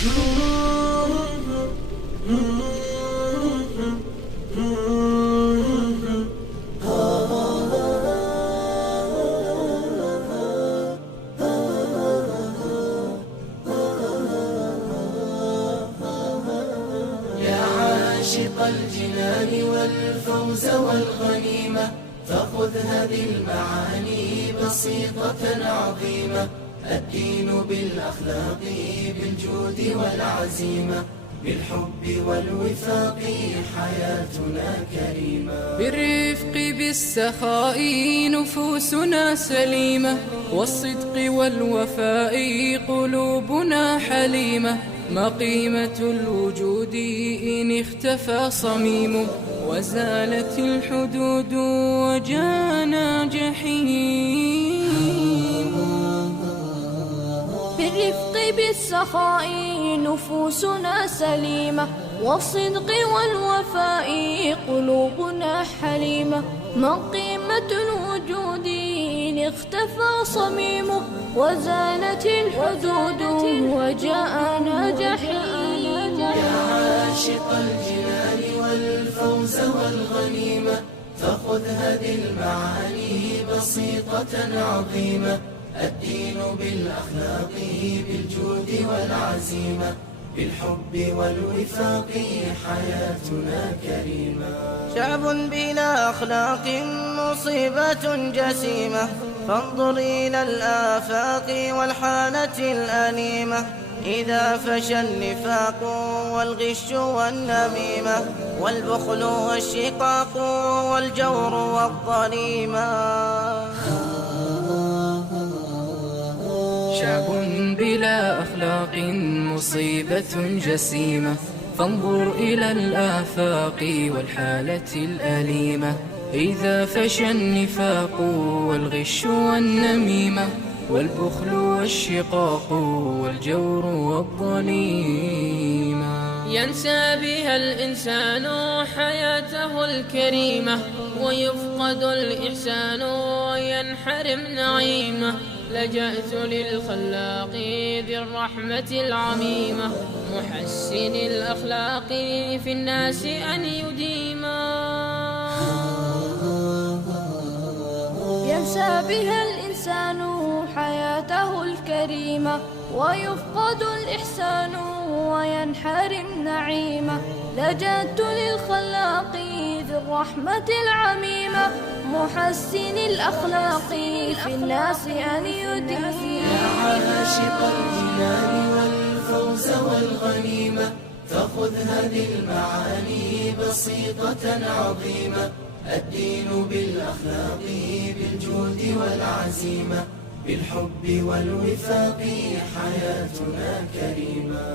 عاشق الجنان والفوز والغنيمة، فخذ هذه المعاني بسيطة عظيمة. الدين بالأخلاق بالجود والعزيمة، بالحب والوفاق حياتنا كريمة. بالرفق بالسخاء نفوسنا سليمة، والصدق والوفاء قلوبنا حليمة. ما قيمة الوجود إن اختفى صميمه، وزالت الحدود وجانا جحيم. بالرفق بالسخاء نفوسنا سليمة، والصدق والوفاء قلوبنا حليمة. ما قيمة الوجود إن اختفى صميمه، وزالت الحدود وجاءنا جحيم. يا عاشق الجنان والفوز والغنيمة، فخذ هذه المعاني بسيطة عظيمة. الدين بالأخلاق بالجود والعزيمة، بالحب والوفاق حياتنا كريمة. شعب بلا أخلاق مصيبة جسيمة، فانظر إلى الآفاق والحالة الأليمة. إذا فشى النفاق والغش والنميمة، والبخل والشقاق والجور والظليمة. شعب بلا أخلاق مصيبة جسيمة، فانظر إلى الآفاق والحالة الأليمة. إذا فشى النفاق والغش والنميمة، والبخل والشقاق والجور والظليمة. ينسى بها الإنسان حياته الكريمة، ويفقد الإحسان وينحرم نعيمه. لجأت للخلاق ذي الرحمة العميمة، محسن الأخلاق في الناس أن يديما. ينسى بها الإنسان حياته الكريمة، ويفقد الإحسان وينحرم نعيمة. لجأت للخلاق ذي الرحمة العميمة، محسن الأخلاق في الناس أن يديما. يا عاشق الجنان والفوز والغنيمة، فخذ هذه المعاني بسيطة عظيمة. الدين بالأخلاق بالجود والعزيمة، بالحب والوفاق حياتنا كريمة.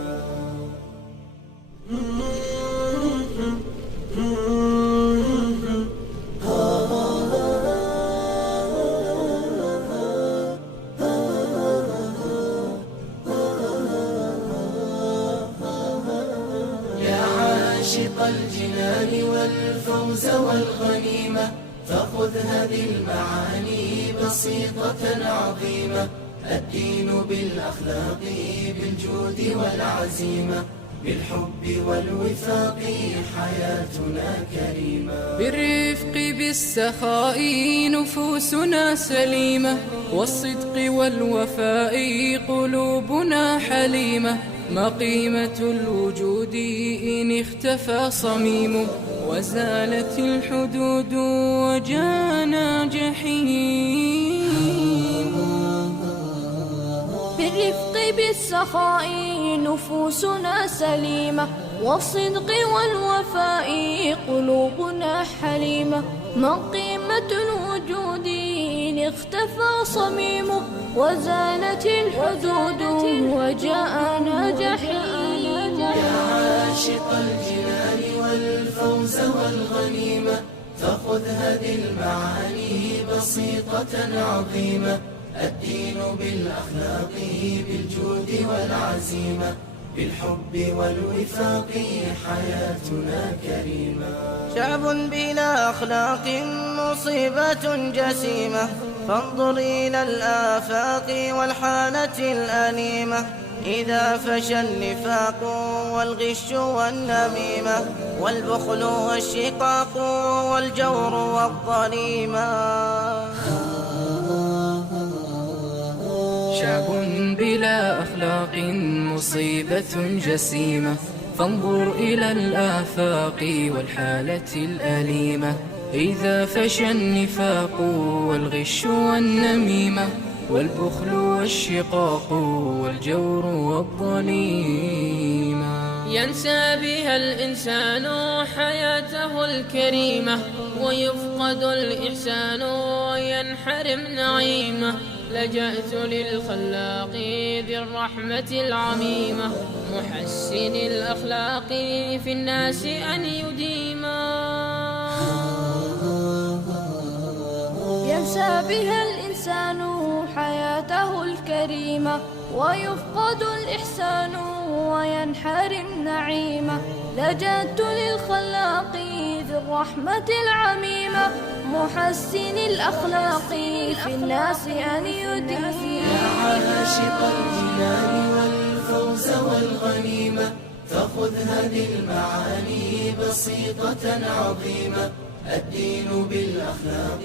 يا عاشق الجنان والفوز والغنيمة، فخذ هذه المعاني بسيطة عظيمة. الدين بالأخلاق بالجود والعزيمة، بالحب والوفاق حياتنا كريمة. بالرفق بالسخاء نفوسنا سليمة، والصدق والوفاء قلوبنا حليمة. ما قيمة الوجود إن اختفى صميمه، وزالت الحدود وجانا جحيم. بالرفق بالسخاء نفوسنا سليمة، والصدق والوفاء قلوبنا حليمة. ما قيمة الوجود إن اختفى صميمه، وزالت الحدود وجاءنا جحيم. يا عاشق الجنان والفوز والغنيمة، فخذ هذه المعاني بسيطة عظيمة. الدين بالأخلاق بالجود والعزيمة، بالحب والوفاق حياتنا كريمة. شعب بلا أخلاق مصيبة جسيمة، فانظر إلى الآفاق والحالة الأليمة. إذا فشى النفاق والغش والنميمة والبخل والشقاق والجور والظليمة. شعب بلا أخلاق مصيبة جسيمة، فانظر إلى الآفاق والحالة الأليمة. إذا فشى النفاق والغش والنميمة والبخل والشقاق والجور والظليمة، ينسى بها الإنسان حياته الكريمة، ويفقد الإحسان وينحرم نعيمه. لجأت للخلاق ذي الرحمة العميمة، محسن الأخلاق في الناس أن يديما. ينسى بها الإنسان حياته الكريمة، ويفقد الإحسان وينحرم نعيمه. لجأت للخلاق ذي الرحمة العميمة، محسن الأخلاق في الناس أن يديما. يا عاشق الجنان والفوز والغنيمة، فخذ هذه المعاني بسيطة عظيمة. الدين بالأخلاق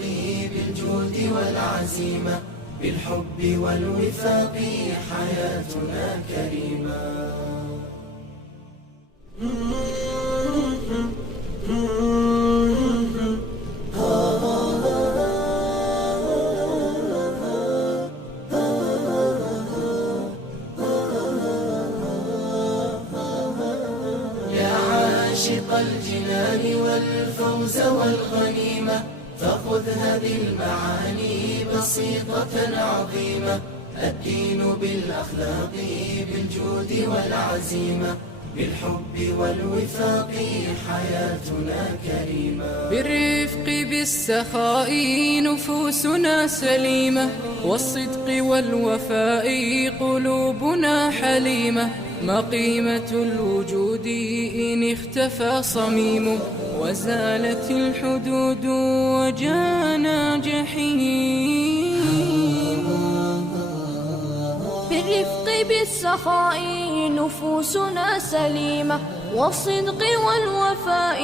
بالجود والعزيمة، بالحب والوفاق حياتنا كريمة. يا عاشق الجنان والفوز والغنيمة، فخذ هذه المعاني بسيطة عظيمة. الدين بالأخلاق بالجود والعزيمة، بالحب والوفاق حياتنا كريمة. بالرفق بالسخاء نفوسنا سليمة، والصدق والوفاء قلوبنا حليمة. ما قيمة الوجود إن اختفى صميمه، وزالت الحدود وجانا جحيم. بالرفق بالسخاء نفوسنا سليمة، والصدق والوفاء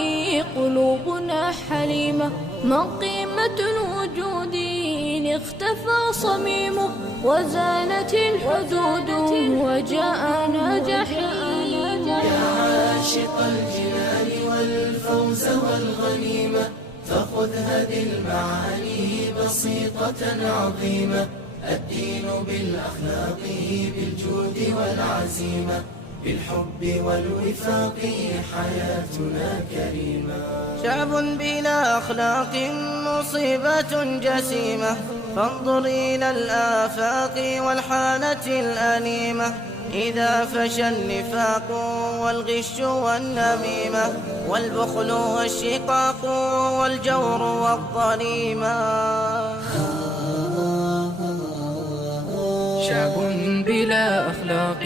قلوبنا حليمة. ما قيمة الوجود إن اختفى صميمه، وزالت الحدود وجاءنا جحيم. يا عاشق الجنان والفوز والغنيمة، فخذ هذه المعاني بسيطة عظيمة. الدين بالأخلاق بالجود والعزيمة، بالحب والوفاق حياتنا كريمة. شعب بلا أخلاق مصيبة جسيمة، فانظر إلى الآفاق والحالة الأليمة. إذا فشى النفاق والغش والنميمة والبخل والشقاق والجور والظليمة. شعب بلا أخلاق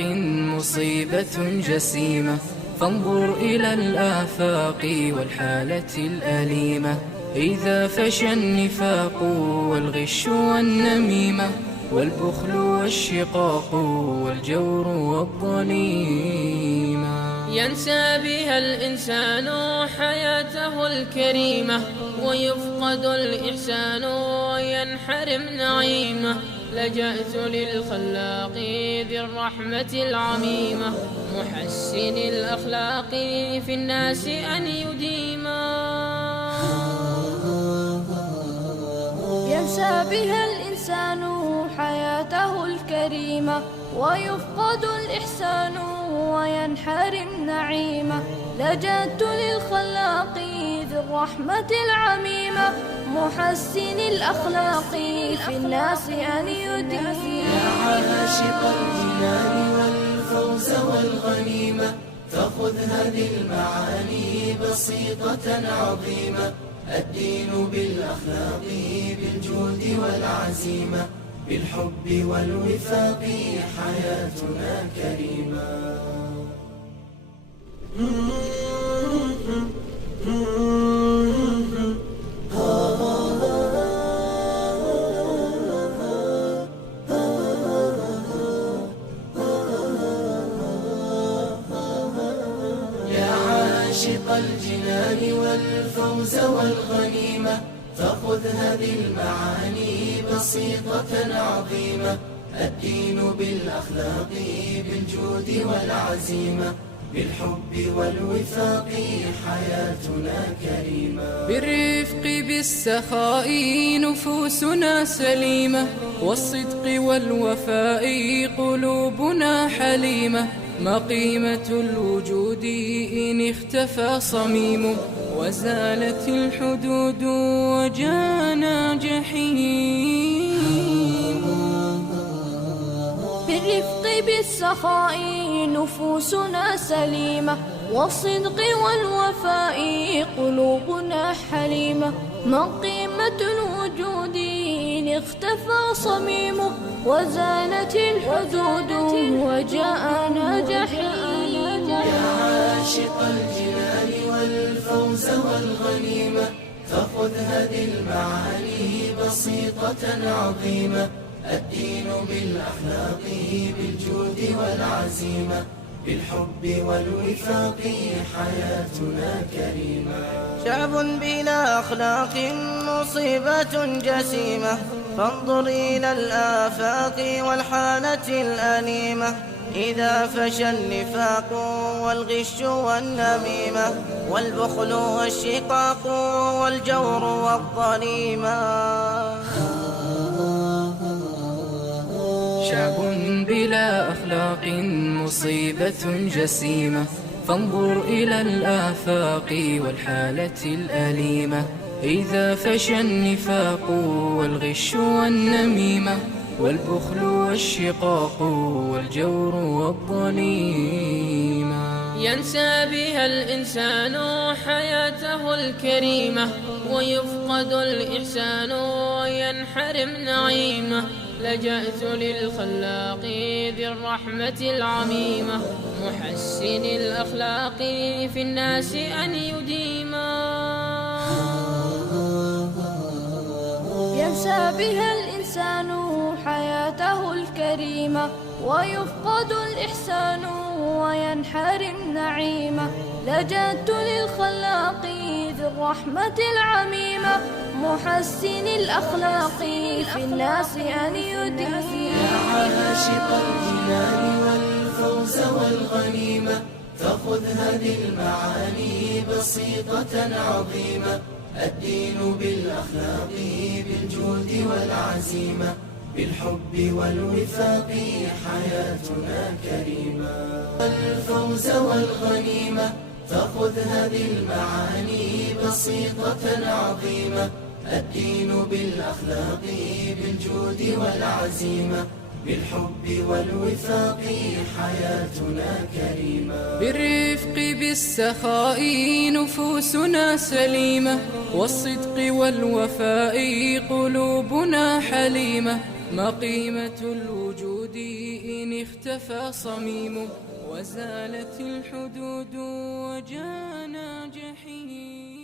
مصيبة جسيمة، فانظر إلى الآفاق والحالة الأليمة. إذا فشى النفاق والغش والنميمة والبخل والشقاق والجور والظليمة، ينسى بها الإنسان حياته الكريمة، ويفقد الإحسان وينحرم نعيمه. لجأت للخلاق ذي الرحمة العميمة، محسن الأخلاق في الناس أن يديما. ينسى بها الإنسان حياته الكريمة، ويفقد الإحسان وينحرم نعيمه. لجأت للخلاق ذي الرحمة العميمة، محسن الأخلاق في الناس أن يديما. يا عاشق الجنان والفوز والغنيمة، فخذ هذه المعاني بسيطة عظيمة. الدين بالأخلاق بالجود والعزيمة، بالحب والوفاق حياتنا كريمة. عاشق الجنان والفوز والغنيمة فخذ هذه المعاني بسيطة عظيمة. الدين بالأخلاق بالجود والعزيمة بالحب والوفاق حياتنا كريمة. بالرفق بالسخاء نفوسنا سليمة والصدق والوفاء قلوبنا حليمة. ما قيمة الوجود إن اختفى صميم وزالت الحدود وجانا جحيم. بالرفق بالسخاء نفوسنا سليمة والصدق والوفاء قلوبنا حليمة. ما قيمة الوجود إن اختفى صميمه وزالت الحدود وجاءنا جحيم. يا عاشق الجنان والفوز والغنيمة فخذ هذه المعاني بسيطة عظيمة. الدين بالأخلاق بالجود والعزيمة بالحب والوفاق حياتنا كريمة. شعب بلا أخلاق مصيبة جسيمة فانظر إلى الآفاق والحالة الأليمة. إذا فشى النفاق والغش والنميمة والبخل والشقاق والجور والظليمة. شعب بلا أخلاق مصيبة جسيمة فانظر إلى الآفاق والحالة الأليمة. إذا فشى النفاق والغش والنميمة والبخل والشقاق والجور والظليمة. ينسى بها الإنسان حياته الكريمة ويفقد الإحسان وينحرم نعيمه. لجأت للخلاق ذي الرحمة العميمة محسن الأخلاق في الناس أن يديما. ينسى بها الإنسان حياته الكريمة ويفقد الإحسان وينحرم نعيمه. لجأت للخلاق ذي الرحمة العميمة محسن الأخلاق في الناس أن يديما. يا عاشق الجنان والفوز والغنيمة فخذ هذه المعاني بسيطة عظيمة. الدين بالأخلاق بالجود والعزيمة بالحب والوفاق حياتنا كريمة. الفوز والغنيمة فخذ هذه المعاني بسيطة عظيمة. الدين بالأخلاق بالجود والعزيمة بالحب والوفاق حياتنا كريمة. بالرفق بالسخاء نفوسنا سليمة والصدق والوفاء قلوبنا حليمة. ما قيمة الوجود إن اختفى صميمه وزالت الحدود وجانا جحيم.